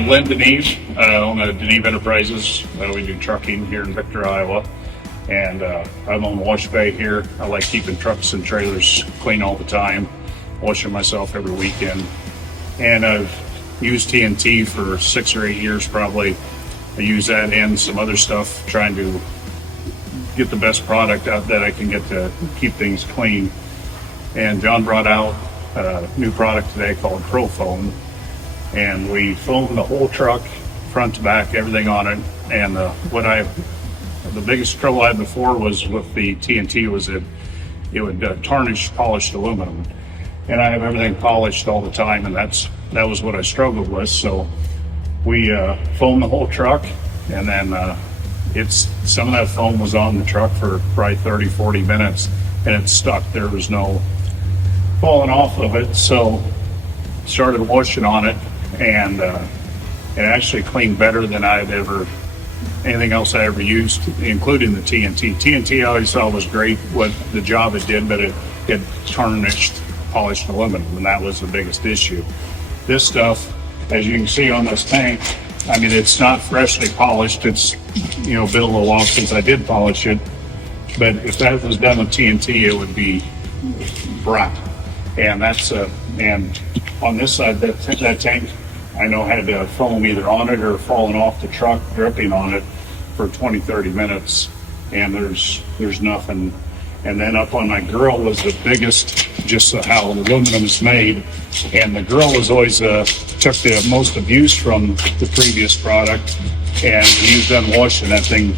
Lynn DeNeve, on DeNeve Enterprises. We do trucking here in Victor, Iowa. And I'm on the wash bay here. I like keeping trucks and trailers clean all the time, washing myself every weekend. And I've used T&T for 6 or 8 years probably. I use that and some other stuff, trying to get the best product out that I can get to keep things clean. And John brought out a new product today called ProFoam. And we foamed the whole truck, front to back, everything on it. And the biggest trouble I had before was with the T&T was it would tarnish polished aluminum. And I have everything polished all the time, and that was what I struggled with. So we foamed the whole truck, and then some of that foam was on the truck for probably 30, 40 minutes, and it stuck. There was no falling off of it. So started washing on it, and it actually cleaned better than anything else I ever used, including the T&T. T&T I always thought was great, what the job it did, but it tarnished polished aluminum, and that was the biggest issue. This stuff, as you can see on this tank, I mean, it's not freshly polished. It's, been a little while since I did polish it, but if that was done with T&T, it would be brown. And and on this side, that tank, I know had foam either on it or falling off the truck, dripping on it for 20, 30 minutes, and there's nothing. And then up on my grill was the biggest, just how aluminum is made. And the grill was always took the most abuse from the previous product. And when you was done washing, that thing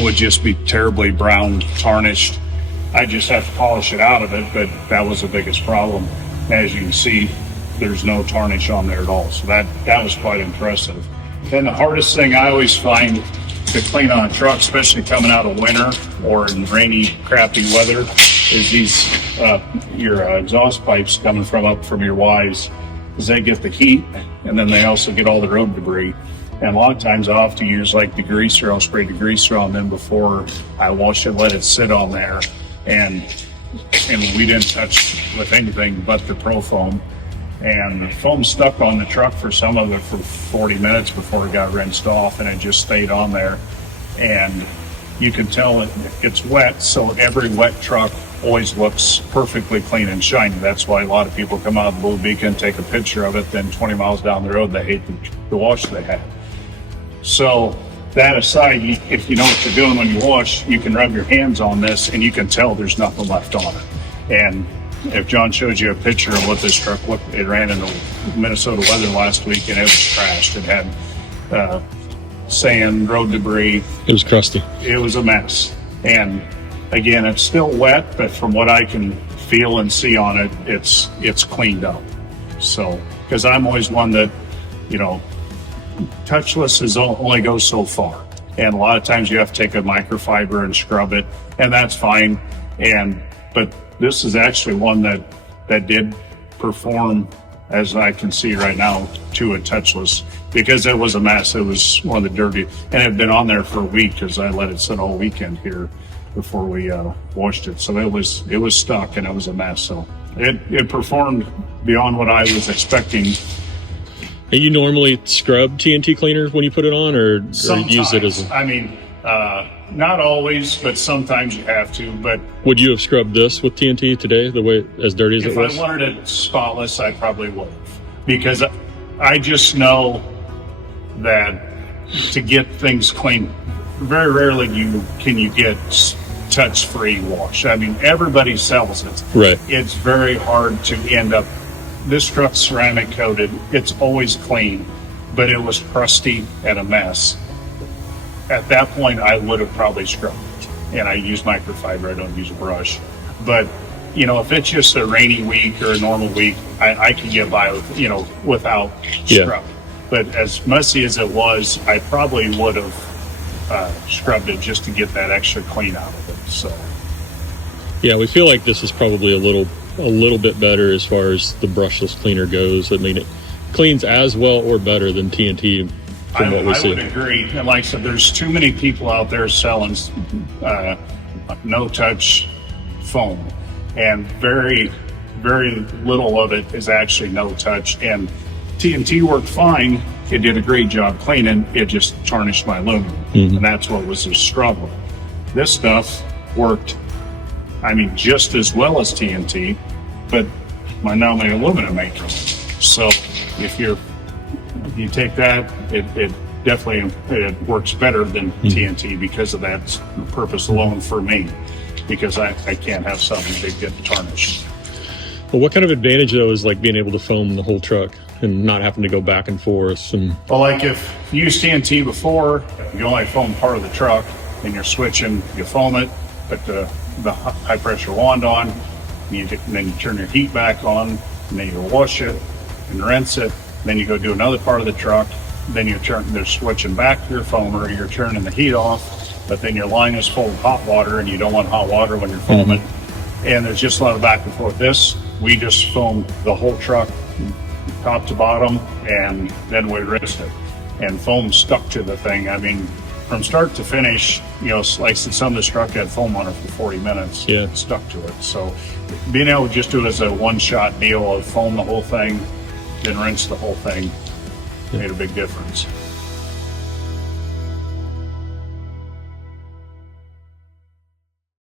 would just be terribly brown, tarnished. I just have to polish it out of it, but that was the biggest problem. As you can see, there's no tarnish on there at all. So that was quite impressive. Then the hardest thing I always find to clean on a truck, especially coming out of winter or in rainy, crappy weather, is your exhaust pipes coming from your Ys, because they get the heat, and then they also get all the road debris. And a lot of times I have to use like degreaser. I'll spray degreaser on them before I wash it, let it sit on there. And we didn't touch with anything but the ProFoam. And the foam stuck on the truck for some of it for 40 minutes before it got rinsed off, and it just stayed on there. And you can tell it gets wet, so every wet truck always looks perfectly clean and shiny. That's why a lot of people come out of the Blue Beacon, take a picture of it, then 20 miles down the road, they hate the wash they had. So that aside, if you know what you're doing when you wash, you can rub your hands on this and you can tell there's nothing left on it. And if John showed you a picture of what this truck looked, it ran in the Minnesota weather last week and it was trashed. It had sand, road debris. It was crusty. It was a mess. And again, it's still wet, but from what I can feel and see on it, it's cleaned up. So, because I'm always one that, touchless only goes so far. And a lot of times you have to take a microfiber and scrub it, and that's fine. But this is actually one that did perform, as I can see right now, to a touchless, because it was a mess. It was one of the dirty, and it had been on there for a week because I let it sit all weekend here before we washed it. So it was stuck and it was a mess. So it performed beyond what I was expecting. And you normally scrub T&T Cleaner when you put it on, or use it as not always, but sometimes you have to. But would you have scrubbed this with T&T today, the way as dirty as it was? If I wanted it spotless, I probably would have, because I just know that to get things clean, very rarely can you get touch-free wash. I mean, everybody sells it. Right. It's very hard to end up. This truck's ceramic coated. It's always clean, but it was crusty and a mess. At that point, I would have probably scrubbed it. And I use microfiber. I don't use a brush. But, if it's just a rainy week or a normal week, I can get by with, without scrub. But as messy as it was, I probably would have scrubbed it just to get that extra clean out of it. So. Yeah, we feel like this is probably a little bit better as far as the brushless cleaner goes. I mean, it cleans as well or better than T&T from what we see. I would agree. And like I said, there's too many people out there selling no-touch foam, and very, very little of it is actually no-touch. And T&T worked fine. It did a great job cleaning. It just tarnished my aluminum. And that's what was the struggle. This stuff worked, I mean, just as well as T&T, but now my aluminum maker. So if you take that, it definitely it works better than T&T because of that purpose alone for me, because I can't have something big get tarnished. Well, what kind of advantage though is like being able to foam the whole truck and not having to go back and forth? And well, like if you used T&T before, you only foam part of the truck, and you're switching, you foam it, put the high pressure wand on, and then you turn your heat back on, and then you wash it and rinse it. Then you go do another part of the truck. Then they're switching back to your foamer. You're turning the heat off, but then your line is full of hot water, and you don't want hot water when you're foaming. And there's just a lot of back and forth. This, we just foam the whole truck, top to bottom, and then we rinsed it. And foam stuck to the thing. I mean, from start to finish, you know, like some of this truck had foam on it for 40 minutes. Yeah. It stuck to it. So being able to just do it as a one-shot deal of foam the whole thing, then rinse the whole thing, made a big difference.